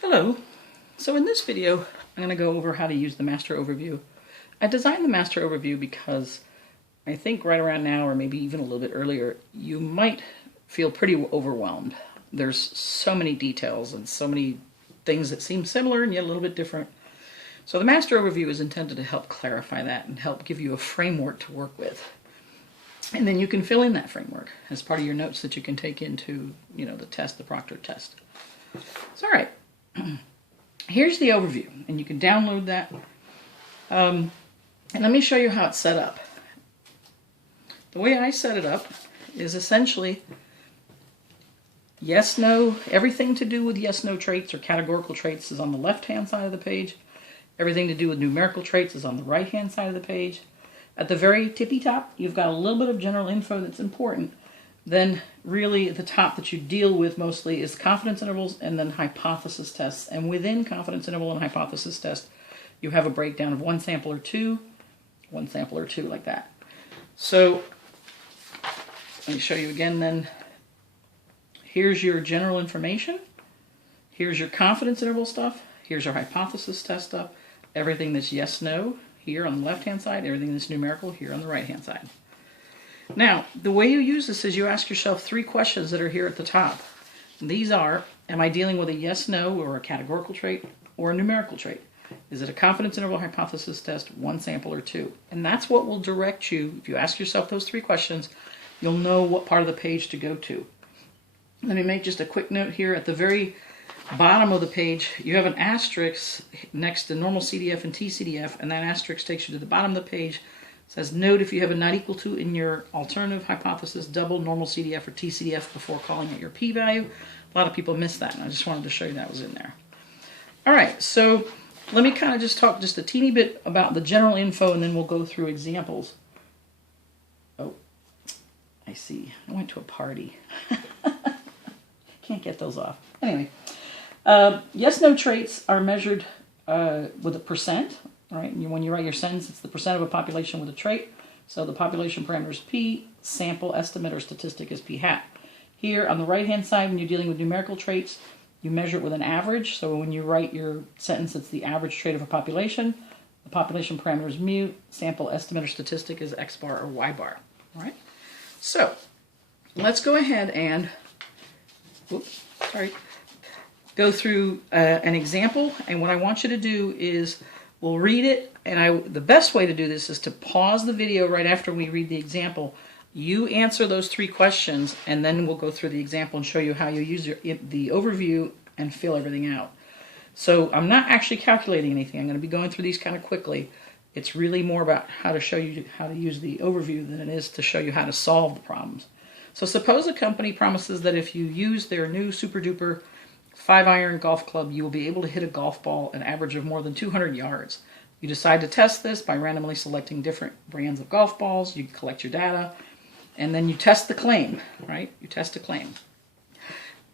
Hello. So in this video, I'm going to go over how to use the master overview. I designed the master overview because I think right around now, or maybe even a little bit earlier, you might feel pretty overwhelmed. There's so many details and so many things that seem similar and yet a little bit different. So the master overview is intended to help clarify that and help give you a framework to work with. And then you can fill in that framework as part of your notes that you can take into, the test, the proctor test. So all right. Here's the overview, and you can download that. And let me show you how it's set up. The way I set it up is essentially yes, no, everything to do with yes, no traits or categorical traits is on the left-hand side of the page. Everything to do with numerical traits is on the right-hand side of the page. At the very tippy top, you've got a little bit of general info that's important. Then really at the top that you deal with mostly is confidence intervals and then hypothesis tests. And within confidence interval and hypothesis test, you have a breakdown of one sample or two like that. So let me show you again then. Here's your general information. Here's your confidence interval stuff. Here's your hypothesis test stuff. Everything that's yes, no here on the left-hand side. Everything that's numerical here on the right-hand side. Now, the way you use this is you ask yourself 3 questions that are here at the top. And these are, am I dealing with a yes, no, or a categorical trait, or a numerical trait? Is it a confidence interval hypothesis test, one sample, or 2? And that's what will direct you. If you ask yourself those 3 questions, you'll know what part of the page to go to. Let me make just a quick note here. At the very bottom of the page, you have an asterisk next to normal CDF and TCDF, and that asterisk takes you to the bottom of the page. It says, note if you have a not equal to in your alternative hypothesis, double normal CDF or TCDF before calling it your p-value. A lot of people miss that, and I just wanted to show you that was in there. All right, so let me kind of just talk just a teeny bit about the general info, and then we'll go through examples. Oh, I see. I went to a party. Can't get those off. Anyway, yes, no traits are measured with a percent. Right? When you write your sentence, it's the percent of a population with a trait. So the population parameter is P, sample estimate or statistic is P hat. Here on the right-hand side, when you're dealing with numerical traits, you measure it with an average. So when you write your sentence, it's the average trait of a population. The population parameter is mu, sample estimate or statistic is X bar or Y bar. All right? So let's go ahead and go through an example. And what I want you to do is we'll read it, and the best way to do this is to pause the video right after we read the example. You answer those 3 questions, and then we'll go through the example and show you how you use the overview and fill everything out. So I'm not actually calculating anything. I'm going to be going through these kind of quickly. It's really more about how to show you how to use the overview than it is to show you how to solve the problems. So suppose a company promises that if you use their new super duper 5-iron golf club, you will be able to hit a golf ball an average of more than 200 yards. You decide to test this by randomly selecting different brands of golf balls. You collect your data, and then you test the claim, right? You test a claim.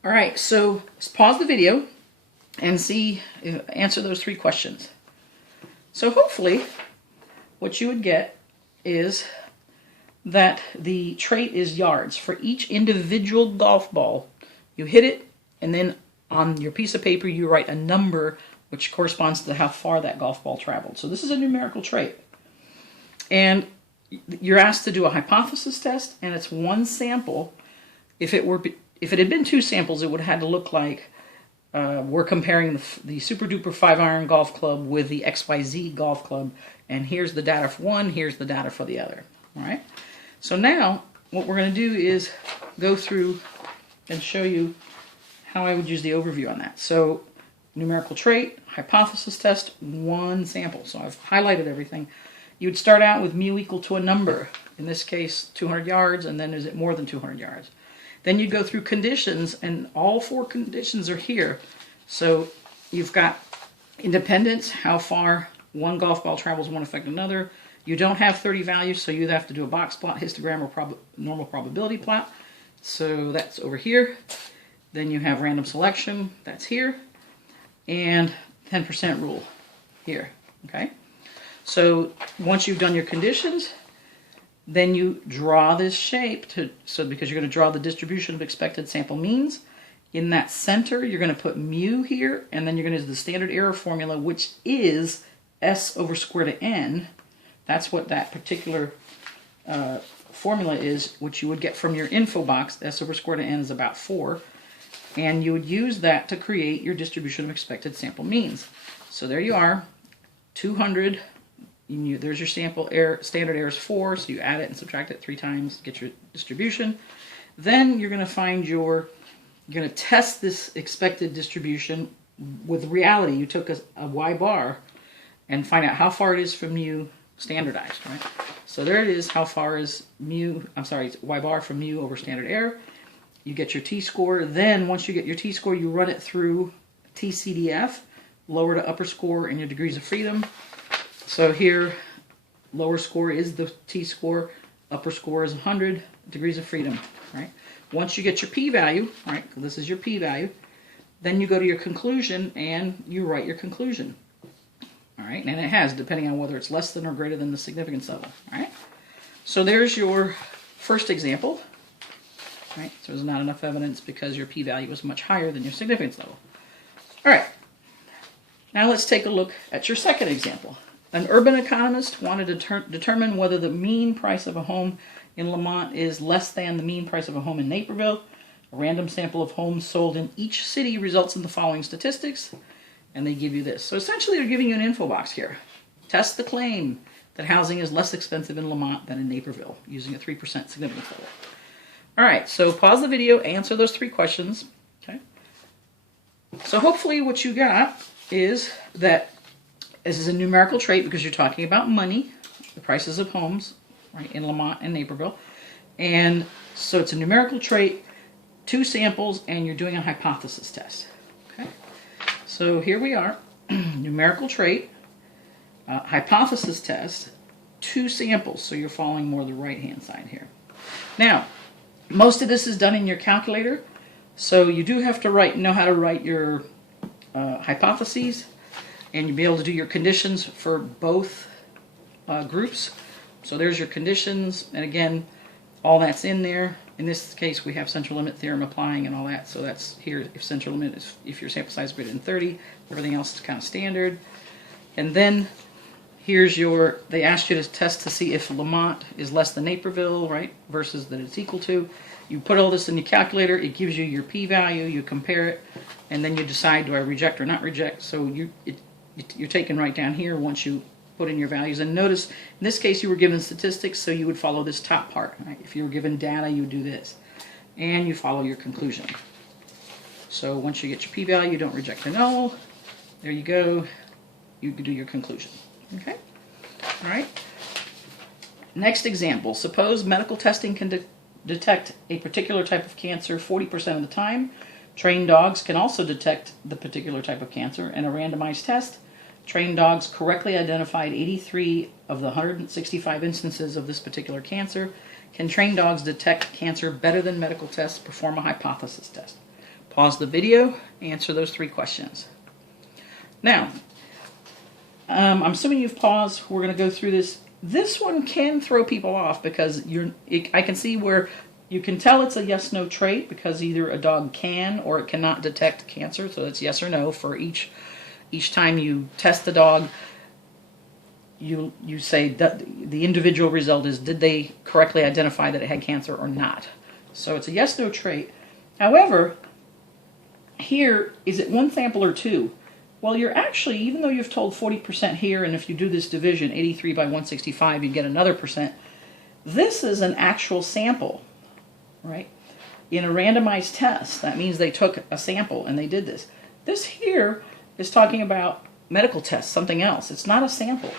All right, so let's pause the video and answer those 3 questions. So hopefully what you would get is that the trait is yards. For each individual golf ball, you hit it, and then on your piece of paper, you write a number which corresponds to how far that golf ball traveled. So this is a numerical trait. And you're asked to do a hypothesis test, and it's 1 sample. If it had been 2 samples, it would have had to look like we're comparing the super duper 5-iron golf club with the XYZ golf club, and here's the data for one, here's the data for the other. All right? So now what we're going to do is go through and show you how I would use the overview on that. So numerical trait, hypothesis test, 1 sample. So I've highlighted everything. You would start out with mu equal to a number, in this case 200 yards, and then is it more than 200 yards? Then you go through conditions, and all 4 conditions are here. So you've got independence, how far one golf ball travels won't affect another. You don't have 30 values, so you either have to do a box plot, histogram, or normal probability plot. So that's over here. Then you have random selection, that's here, and 10% rule here, okay? So once you've done your conditions, then you draw this shape because you're going to draw the distribution of expected sample means. In that center, you're going to put mu here, and then you're going to do the standard error formula, which is s over square root of n. That's what that particular formula is, which you would get from your info box. S over square root of n is about 4. And you would use that to create your distribution of expected sample means. So there you are, 200. There's your sample error. Standard error is 4, so you add it and subtract it 3 times, get your distribution. Then you're going to find you're going to test this expected distribution with reality. You took a y bar and find out how far it is from mu standardized, right? So there it is, how far is y bar from mu over standard error. You get your t-score. Then once you get your t-score, you run it through TCDF, lower to upper score, and your degrees of freedom. So here, lower score is the t-score, upper score is 100 degrees of freedom, right? Once you get your p-value, right, this is your p-value, then you go to your conclusion and you write your conclusion. All right, and it has, depending on whether it's less than or greater than the significance level. All right, so there's your first example. Right, so there's not enough evidence because your p-value is much higher than your significance level. All right, now let's take a look at your second example. An urban economist wanted to determine whether the mean price of a home in Lamont is less than the mean price of a home in Naperville. A random sample of homes sold in each city results in the following statistics, and they give you this. So essentially they're giving you an info box here. Test the claim that housing is less expensive in Lamont than in Naperville using a 3% significance level. All right, so pause the video, answer those 3 questions. Okay. So hopefully what you got is that this is a numerical trait because you're talking about money, the prices of homes, right, in Lamont and Naperville. And so it's a numerical trait, 2 samples, and you're doing a hypothesis test. Okay. So here we are, numerical trait, hypothesis test, 2 samples. So you're following more the right-hand side here. Now, most of this is done in your calculator, so you do have to know how to write your hypotheses, and you'll be able to do your conditions for both groups. So there's your conditions, and again, all that's in there. In this case, we have central limit theorem applying and all that, so that's here if central limit is, if your sample size is greater than 30, everything else is kind of standard. And then here's your, they asked you to test to see if Lamont is less than Naperville, right, versus that it's equal to. You put all this in your calculator, it gives you your p-value, you compare it, and then you decide, do I reject or not reject? So you're taken right down here once you put in your values. And notice, in this case, you were given statistics, so you would follow this top part. Right? If you were given data, you would do this. And you follow your conclusion. So once you get your p-value, you don't reject or null. There you go. You can do your conclusion. Okay? All right. Next example. Suppose medical testing can detect a particular type of cancer 40% of the time. Trained dogs can also detect the particular type of cancer. In a randomized test, trained dogs correctly identified 83 of the 165 instances of this particular cancer. Can trained dogs detect cancer better than medical tests? Perform a hypothesis test. Pause the video, answer those 3 questions. Now, I'm assuming you've paused. We're going to go through this. This one can throw people off because I can see where you can tell it's a yes-no trait because either a dog can or it cannot detect cancer. So it's yes or no for each time you test the dog. You say that the individual result is, did they correctly identify that it had cancer or not? So it's a yes-no trait. However, here, is it 1 sample or 2? Well, you're actually, even though you've told 40% here, and if you do this division, 83 by 165, you get another %, this is an actual sample, right? In a randomized test, that means they took a sample and they did this. This here is talking about medical tests, something else. It's not a sample.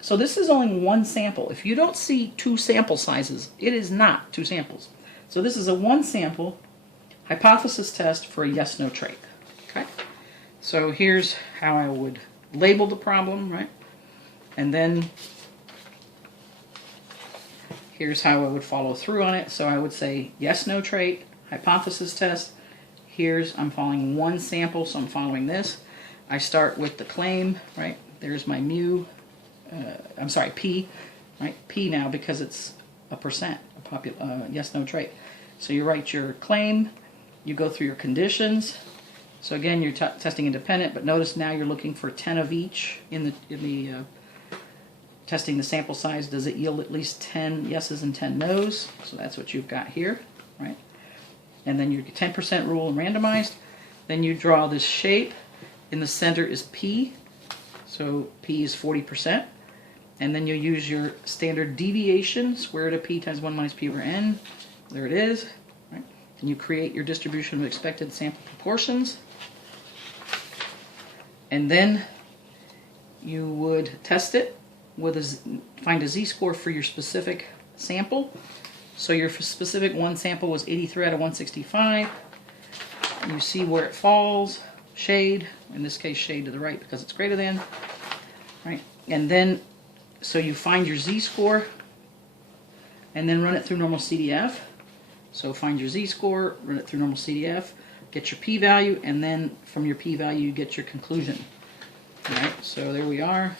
So this is only 1 sample. If you don't see 2 sample sizes, it is not 2 samples. So this is a 1 sample hypothesis test for a yes-no trait, okay? So here's how I would label the problem, right? And then here's how I would follow through on it. So I would say yes-no trait, hypothesis test. I'm following 1 sample, so I'm following this. I start with the claim, right? There's my mu, P, right? P now because it's a %, yes-no trait. So you write your claim, You go through your conditions. So again, you're testing independent, but notice now you're looking for 10 of each in the testing the sample size. Does it yield at least 10 yeses and 10 nos? So that's what you've got here, right? And then your 10% rule and randomized. Then you draw this shape. In the center is P, so P is 40%. And then you use your standard deviation, square root of P times 1 minus P over N. There it is. Right? And you create your distribution of expected sample proportions. And then you would test it with find a z-score for your specific sample. So your specific one sample was 83 out of 165. You see where it falls, shade, in this case shade to the right because it's greater than, right? And then, so you find your z-score and then run it through normal CDF. So find your z-score, run it through normal CDF, get your p-value, and then from your p-value you get your conclusion. All right, so there we are.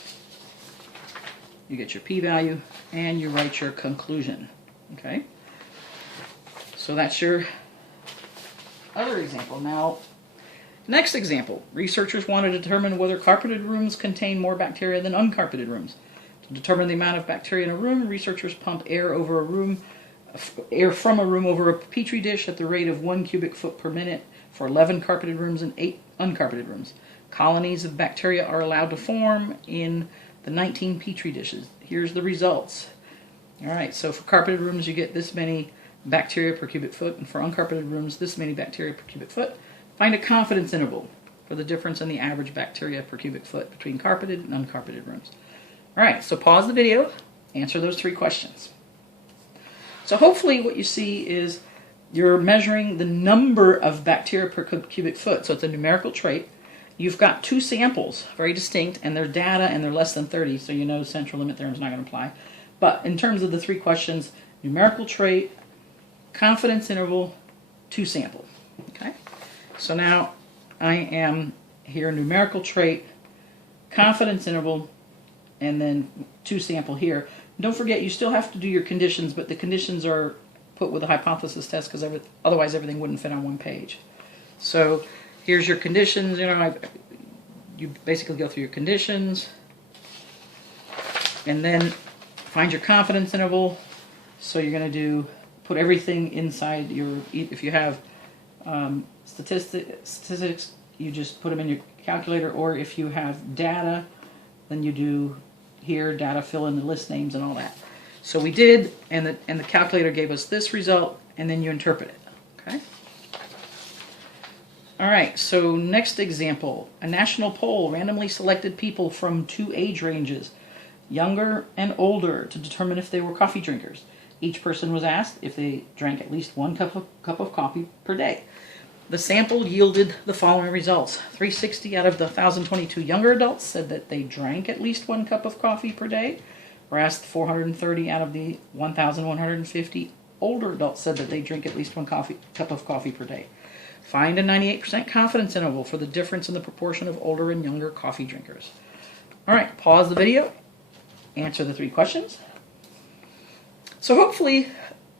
You get your p-value and you write your conclusion. Okay, so that's your other example. Now, next example, researchers want to determine whether carpeted rooms contain more bacteria than uncarpeted rooms. To determine the amount of bacteria in a room, researchers pump air from a room over a petri dish at the rate of 1 cubic foot per minute for 11 carpeted rooms and 8 uncarpeted rooms. Colonies of bacteria are allowed to form in the 19 petri dishes. Here's the results. All right, so for carpeted rooms you get this many bacteria per cubic foot, and for uncarpeted rooms this many bacteria per cubic foot. Find a confidence interval for the difference in the average bacteria per cubic foot between carpeted and uncarpeted rooms. All right, so pause the video, answer those 3 questions. So hopefully what you see is you're measuring the number of bacteria per cubic foot, so it's a numerical trait. You've got 2 samples, very distinct, and they're data and they're less than 30, so you know central limit theorem is not going to apply. But in terms of the 3 questions, numerical trait, confidence interval, 2 sample. Okay? So now I am here, numerical trait, confidence interval, and then 2 sample here. Don't forget, you still have to do your conditions, but the conditions are put with a hypothesis test because otherwise everything wouldn't fit on one page. So here's your conditions. You basically go through your conditions, and then find your confidence interval. So you're going to put everything inside your, if you have statistics, you just put them in your calculator, or if you have data, then you do here, data, fill in the list names and all that. So we did, and the calculator gave us this result, and then you interpret it, okay? All right, so next example, a national poll randomly selected people from 2 age ranges, younger and older, to determine if they were coffee drinkers. Each person was asked if they drank at least 1 cup of coffee per day. The sample yielded the following results. 360 out of the 1,022 younger adults said that they drank at least 1 cup of coffee per day, whereas 430 out of the 1,150 older adults said that they drink at least 1 cup of coffee per day. Find a 98% confidence interval for the difference in the proportion of older and younger coffee drinkers. All right, pause the video, answer the 3 questions. So hopefully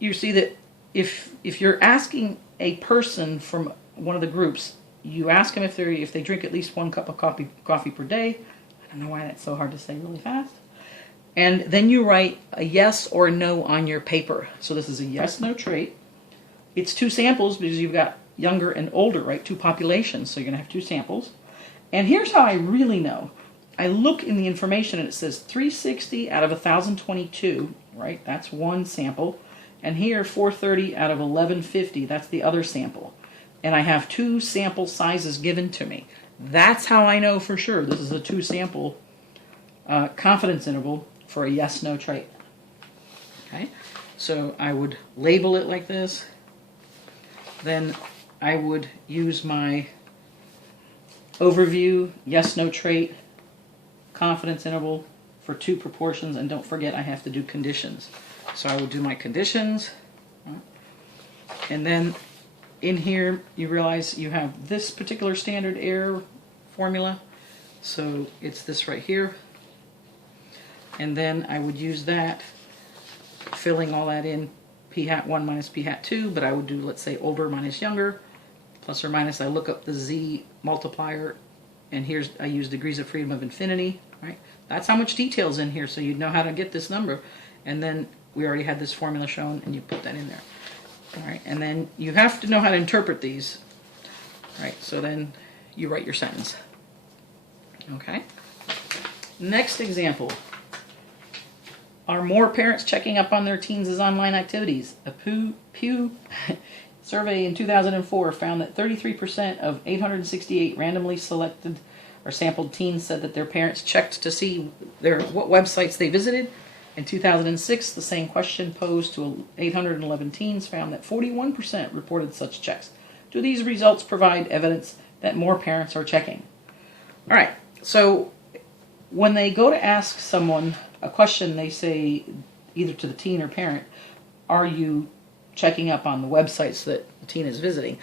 you see that if you're asking a person from one of the groups, you ask them if they drink at least 1 cup of coffee per day. I don't know why that's so hard to say really fast. And then you write a yes or a no on your paper. So this is a yes-no trait. It's 2 samples because you've got younger and older, right? 2 populations, so you're going to have 2 samples. And here's how I really know. I look in the information and it says 360 out of 1,022, right? That's 1 sample. And here 430 out of 1150, that's the other sample. And I have 2 sample sizes given to me. That's how I know for sure this is a 2 sample confidence interval for a yes-no trait. Okay, so I would label it like this. Then I would use my overview, yes-no trait, confidence interval for 2 proportions, and don't forget I have to do conditions. So I would do my conditions, and then in here you realize you have this particular standard error formula, so it's this right here, and then I would use that, filling all that in, p hat 1 minus p hat 2, but I would do, let's say, older minus younger, plus or minus. I look up the Z multiplier, and I use degrees of freedom of infinity, right? That's how much detail's in here, so you know how to get this number. And then we already had this formula shown, and you put that in there. All right, and then you have to know how to interpret these. Right, so then you write your sentence. Okay. Next example. Are more parents checking up on their teens' online activities? A Pew survey in 2004 found that 33% of 868 randomly selected or sampled teens said that their parents checked to see what websites they visited. In 2006, the same question posed to 811 teens found that 41% reported such checks. Do these results provide evidence that more parents are checking? All right, so when they go to ask someone a question, they say either to the teen or parent, are you checking up on the websites that the teen is visiting?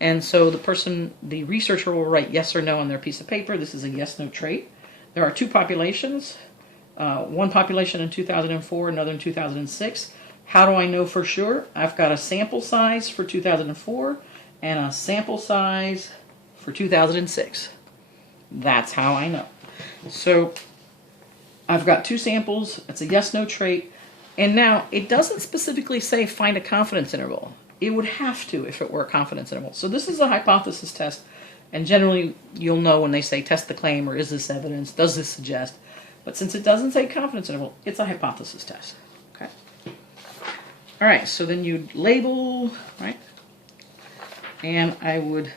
And so the researcher will write yes or no on their piece of paper. This is a yes-no trait. There are two populations, one population in 2004, another in 2006. How do I know for sure? I've got a sample size for 2004 and a sample size for 2006. That's how I know. So I've got two samples. It's a yes-no trait. And now it doesn't specifically say find a confidence interval. It would have to if it were a confidence interval. So this is a hypothesis test. And generally you'll know when they say test the claim or is this evidence, does this suggest. But since it doesn't say confidence interval, it's a hypothesis test. Okay. All right, so then you'd label, right? And I would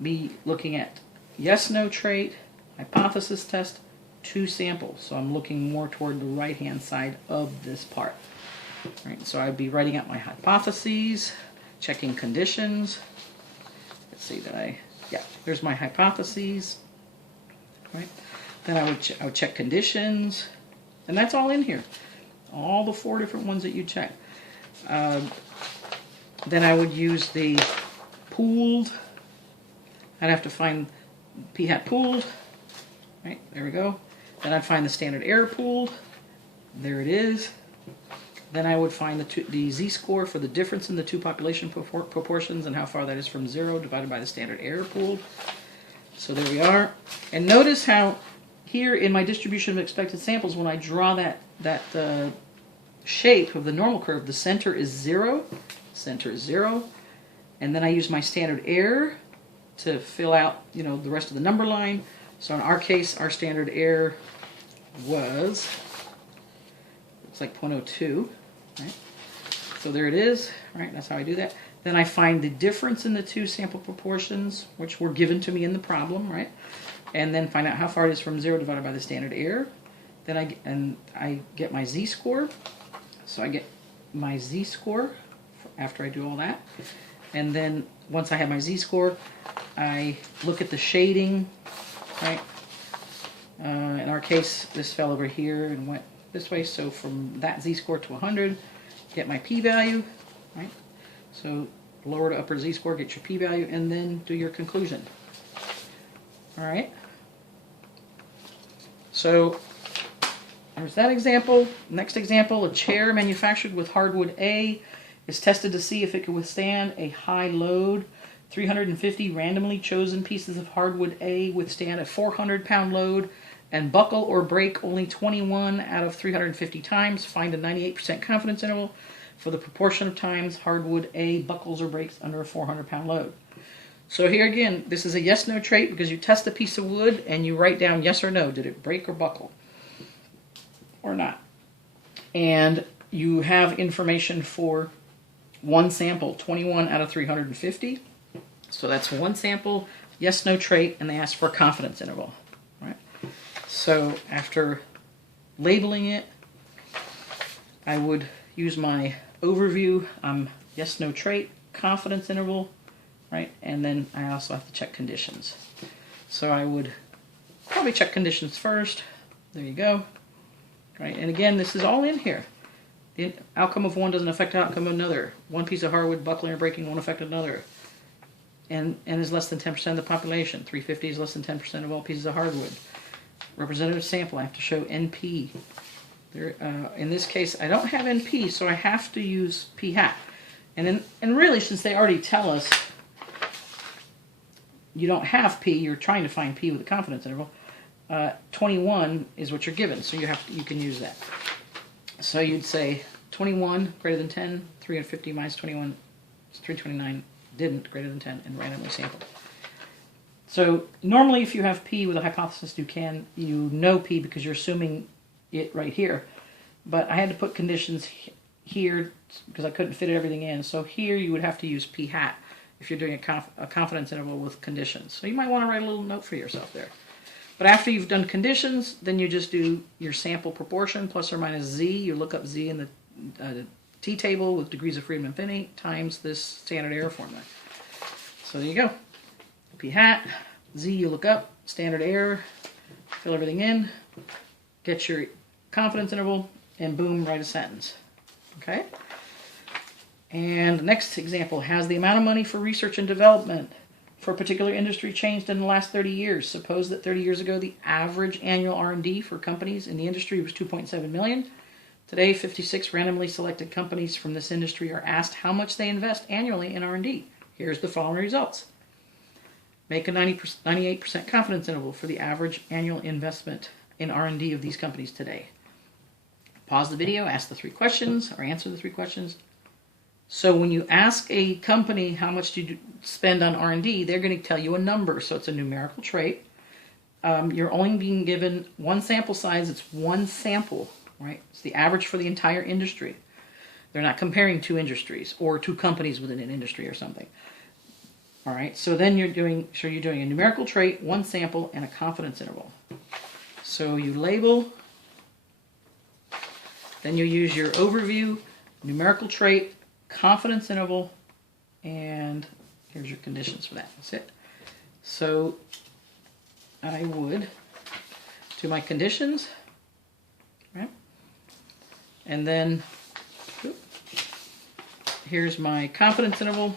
be looking at yes-no trait, hypothesis test, two samples. So I'm looking more toward the right-hand side of this part. Right, so I'd be writing out my hypotheses, checking conditions. Let's see that there's my hypotheses. Right, then I would check conditions, and that's all in here. All the 4 different ones that you check. Then I would use the pooled. I'd have to find p-hat pooled. Right, there we go. Then I'd find the standard error pooled. There it is. Then I would find the z-score for the difference in the two population proportions and how far that is from 0 divided by the standard error pooled. So there we are. And notice how here in my distribution of expected samples, when I draw that shape of the normal curve, the center is 0. Center is 0. And then I use my standard error to fill out, the rest of the number line. So in our case, our standard error was, looks like 0.02, right? So there it is, right? That's how I do that. Then I find the difference in the two sample proportions, which were given to me in the problem, right? And then find out how far it is from 0 divided by the standard error. Then I get my z-score. So I get my z-score after I do all that. And then once I have my z-score, I look at the shading, right? In our case, this fell over here and went this way. So from that z-score to 100, get my p-value, right? So lower to upper z-score, get your p-value, and then do your conclusion. All right. So there's that example. Next example, a chair manufactured with hardwood A is tested to see if it can withstand a high load. 350 randomly chosen pieces of hardwood A withstand a 400-pound load and buckle or break only 21 out of 350 times. Find a 98% confidence interval for the proportion of times hardwood A buckles or breaks under a 400-pound load. So here again, this is a yes-no trait because you test a piece of wood and you write down yes or no. Did it break or buckle or not? And you have information for one sample, 21 out of 350. So that's one sample, yes, no trait, and they ask for a confidence interval. Right? So after labeling it, I would use my overview, yes, no trait, confidence interval, right? And then I also have to check conditions. So I would probably check conditions first. There you go. Right? And again, this is all in here. The outcome of one doesn't affect the outcome of another. One piece of hardwood buckling or breaking won't affect another. And is less than 10% of the population. 350 is less than 10% of all pieces of hardwood. Representative sample, I have to show NP. There, in this case, I don't have NP, so I have to use p-hat. And really, since they already tell us you don't have P, you're trying to find P with a confidence interval, 21 is what you're given, so you can use that. So you'd say 21 greater than 10, 350 minus 21 is 329, didn't, greater than 10, and randomly sampled. So normally if you have P with a hypothesis, you know P because you're assuming it right here. But I had to put conditions here because I couldn't fit everything in. So here you would have to use P hat if you're doing a confidence interval with conditions. So you might want to write a little note for yourself there. But after you've done conditions, then you just do your sample proportion plus or minus Z. You look up Z in the t-table with degrees of freedom infinity times this standard error formula. So there you go. P hat, Z you look up, standard error, fill everything in, get your confidence interval, and boom, write a sentence. Okay? And the next example, has the amount of money for research and development for a particular industry changed in the last 30 years? Suppose that 30 years ago the average annual R&D for companies in the industry was 2.7 million. Today, 56 randomly selected companies from this industry are asked how much they invest annually in R&D. Here's the following results. Make a 98% confidence interval for the average annual investment in R&D of these companies today. Pause the video, ask the 3 questions, or answer the 3 questions. So when you ask a company how much do you spend on R&D, they're going to tell you a number. So it's a numerical trait. You're only being given one sample size. It's one sample, right? It's the average for the entire industry. They're not comparing 2 industries or 2 companies within an industry or something. All right, so then you're doing a numerical trait, one sample, and a confidence interval. So you label, then you use your overview, numerical trait, confidence interval, and here's your conditions for that. That's it. So I would do my conditions, right? And then here's my confidence interval.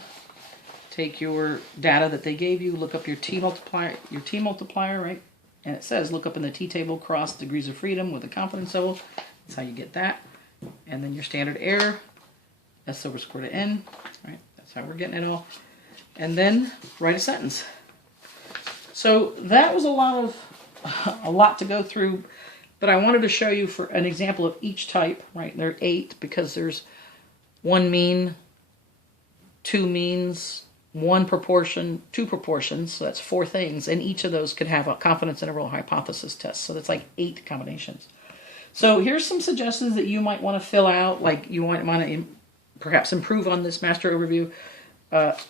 Take your data that they gave you, look up your T multiplier, right? And it says look up in the t-table cross degrees of freedom with a confidence interval. That's how you get that. And then your standard error, S over square root of n, right? That's how we're getting it all. And then write a sentence. So that was a lot to go through, but I wanted to show you for an example of each type, right? There are 8 because there's 1 mean, 2 means, 1 proportion, 2 proportions, so that's 4 things, and each of those could have a confidence interval hypothesis test, so that's like 8 combinations. So here's some suggestions that you might want to fill out, like you might want to perhaps improve on this master overview.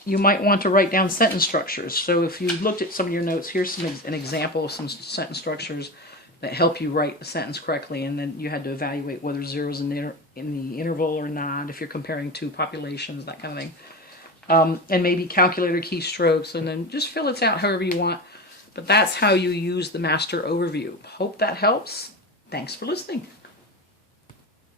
You might want to write down sentence structures. So if you looked at some of your notes, here's an example of some sentence structures that help you write a sentence correctly, and then you had to evaluate whether 0 is in the interval or not, if you're comparing 2 populations, that kind of thing. And maybe calculator keystrokes, and then just fill it out however you want. But that's how you use the master overview. Hope that helps. Thanks for listening.